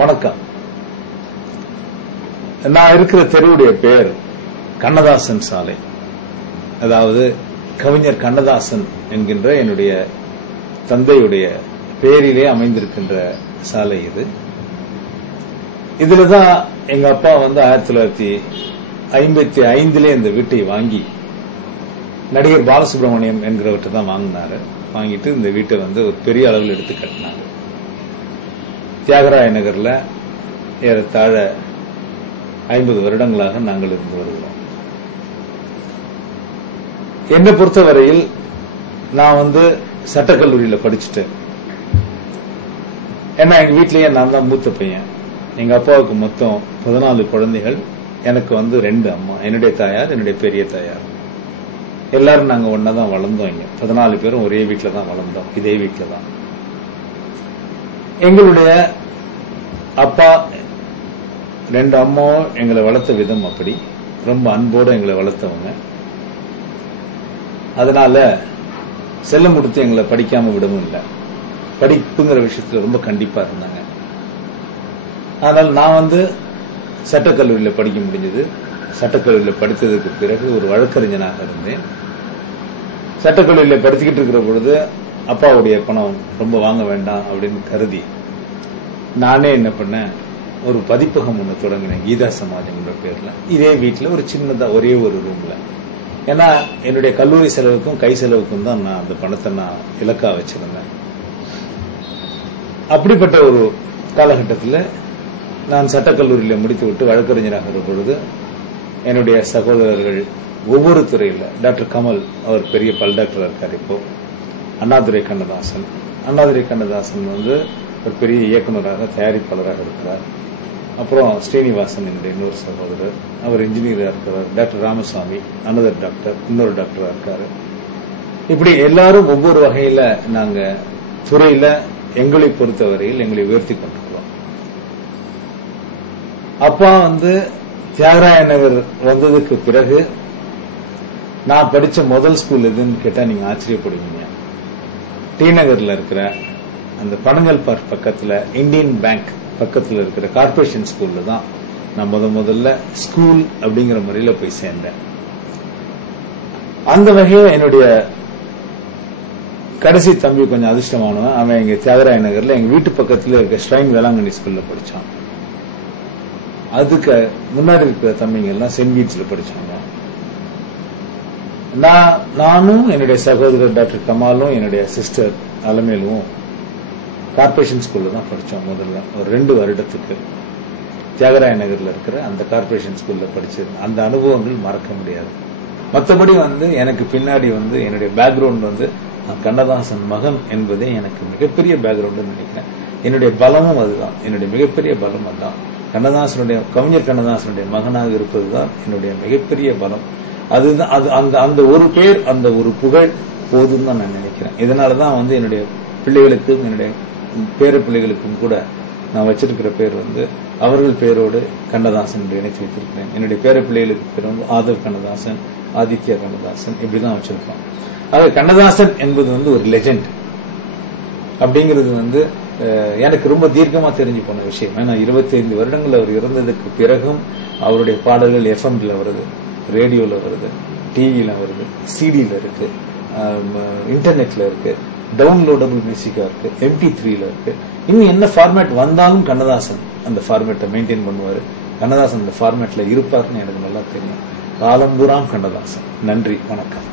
வணக்கம். நான் இருக்கிற தெருவுடைய பேர் கண்ணதாசன் சாலை. அதாவது கவிஞர் கண்ணதாசன் என்கின்ற என்னுடைய தந்தையுடைய பேரிலே அமைந்திருக்கின்ற சாலை இது. இதுலதான் எங்க அப்பா 1955 இந்த வீட்டை வாங்கி நடிகர் பாலசுப்ரமணியம் என்கிறவற்றை தான் வாங்கினாரு. வாங்கிட்டு இந்த வீட்டை ஒரு பெரிய அளவில் எடுத்து கட்டினாங்க. தியாகராய நகர்ல ஏறத்தாழ 50 வருடங்களாக நாங்கள் இருந்து வருகிறோம். என்னை பொறுத்தவரையில் நான் சட்டக்கல்லூரியில் படிச்சுட்டேன். ஏன்னா எங்க வீட்டிலேயே நான் தான் மூத்த பையன். எங்க அப்பாவுக்கு மொத்தம் 14 குழந்தைகள். எனக்கு 2 அம்மா, என்னுடைய தாயார், என்னுடைய பெரிய தாயார். எல்லாரும் நாங்க ஒன்னாதான் வளர்ந்தோம். இங்க 14 பேரும் ஒரே வீட்டில தான் வளர்ந்தோம். இதே வீட்டில தான். எங்களுடைய அப்பா 2 அம்மாவும் எங்களை வளர்த்த விதம் அப்படி ரொம்ப அன்போடு எங்களை வளர்த்தவங்க. அதனால செல்லம் கொடுத்து எங்களை படிக்காம விடவும் இல்லை. படிப்புங்கிற விஷயத்துல ரொம்ப கண்டிப்பா இருந்தாங்க. அதனால நான் சட்டக்கல்லூரியில் படிக்க முடிஞ்சது. சட்டக்கல்லூரியில் படித்ததுக்கு பிறகு ஒரு வழக்கறிஞனாக இருந்தேன். சட்டக்கல்லூரியில் படிச்சுக்கிட்டு இருக்கிற பொழுது அப்பாவுடைய பணம் ரொம்ப வாங்க வேண்டாம் அப்படின்னு கருதி நானே என்ன பண்ணேன், ஒரு பதிப்பகம் ஒன்று தொடங்கினேன், கீதா சமாஜம்ன்ற பேர்ல. இதே வீட்டில் ஒரு சின்னதா ஒரே ஒரு ரூம்ல. ஏன்னா என்னுடைய கல்லூரி செலவுக்கும் கை செலவுக்கும் தான் நான் அந்த பணத்தை நான் இலக்கா வச்சிருந்தேன். அப்படிப்பட்ட ஒரு காலகட்டத்தில் நான் சட்டக்கல்லூரியில் முடித்து விட்டு வழக்கறிஞராக இருக்கிற பொழுது என்னுடைய சகோதரர்கள் ஒவ்வொரு துறையில், டாக்டர் கமல் அவர் பெரிய பல் டாக்டர் இருக்கார். இப்போ அண்ணாதுரை கண்ணதாசன் ஒரு பெரிய இயக்குநராக தயாரிப்பாளராக இருக்கிறார். அப்புறம் ஸ்ரீனிவாசன் என்னுடைய இன்னொரு சகோதரர், அவர் இன்ஜினியராக இருக்கிறார். டாக்டர் ராமசாமி அனதர் டாக்டர், இன்னொரு டாக்டரா இருக்காரு. இப்படி எல்லாரும் ஒவ்வொரு வகையில நாங்க துறையில எங்களை பொறுத்தவரையில் எங்களை உயர்த்தி கொண்டிருக்கிறோம். அப்பா தியாகராய நகர் வந்ததுக்கு பிறகு நான் படிச்ச முதல் ஸ்கூல் எதுன்னு கேட்டா நீங்க ஆச்சரியப்படுவீங்க. டி நகர்ல இருக்கிற அந்த பனங்கல் பார்க் பக்கத்துல இந்தியன் பேங்க் பக்கத்துல இருக்கிற கார்பரேஷன் ஸ்கூல்ல தான் நான் முதல்ல ஸ்கூல் அப்படிங்கிற முறையில போய் சேர்ந்தேன். அந்த வகையில் என்னுடைய கடைசி தம்பி கொஞ்சம் அதிர்ஷ்டமானவன். அவன் எங்க தியாகராய நகர்ல எங்க வீட்டு பக்கத்துல இருக்க ஸ்ட்ரைன் வேளாங்கண்ணி ஸ்கூல்ல படிச்சான். அதுக்கு முன்னாடி இருக்கிற தம்பிங்க எல்லாம் சென்ட் பீட்ஸ்ல படிச்சாங்க. நானும் என்னுடைய சகோதரர் டாக்டர் கமாலும் என்னுடைய சிஸ்டர் அலமேலும் கார்பரேஷன் ஸ்கூல்ல தான் படிச்சோம். முதல்ல ஒரு 2 வருடத்துக்கு தியாகராய நகர்ல இருக்கிற அந்த கார்பரேஷன் ஸ்கூல்ல படிச்சது. அந்த அனுபவங்கள் மறக்க முடியாது. மற்றபடி எனக்கு பின்னாடி என்னுடைய பேக்ரவுண்ட் நான் கண்ணதாசன் மகன் என்பதே எனக்கு மிகப்பெரிய பேக்ரவுண்ட் நினைக்கிறேன். என்னுடைய பலமும் அதுதான். என்னுடைய மிகப்பெரிய பலம் அதுதான். கவிஞர் கண்ணதாசனுடைய மகனாக இருப்பதுதான் என்னுடைய மிகப்பெரிய பலம். அதுதான் அந்த ஒரு பேர், அந்த ஒரு புகழ் போதும் தான் நான் நினைக்கிறேன். இதனாலதான் என்னுடைய பிள்ளைகளுக்கும் என்னுடைய பேர பிள்ளைகளுக்கும் கூட நான் வச்சிருக்கிற பேர் அவர்கள் பேரோடு கண்ணதாசன் என்று இணைத்து வைத்திருக்கிறேன். என்னுடைய பேர பிள்ளைகளுக்கு பேர் ஆதவ் கண்ணதாசன், ஆதித்யா கண்ணதாசன், இப்படிதான் வச்சிருக்கோம். அது கண்ணதாசன் என்பது ஒரு லெஜெண்ட் அப்படிங்கிறது எனக்கு ரொம்ப தீர்க்கமா தெரிஞ்சு போன விஷயம். ஏன்னா 25 வருடங்கள் அவர் இறந்ததுக்கு பிறகும் அவருடைய பாடல்கள் எஃப்எம்ல வருது, ரேடியோல வருது, டிவியில வருது, சிடியில இருக்கு, இன்டர்நெட்ல இருக்கு, டவுன்லோடபிள் மியூசிக்கா இருக்கு, MP3ல இருக்கு. இன்னும் என்ன ஃபார்மேட் வந்தாலும் கண்ணதாசன் அந்த ஃபார்மேட்டை மெயின்டைன் பண்ணுவாரு. கண்ணதாசன் அந்த ஃபார்மேட்ல இருப்பாருன்னு எனக்கு நல்லா தெரியும். காலம்பூராம் கண்ணதாசன். நன்றி, வணக்கம்.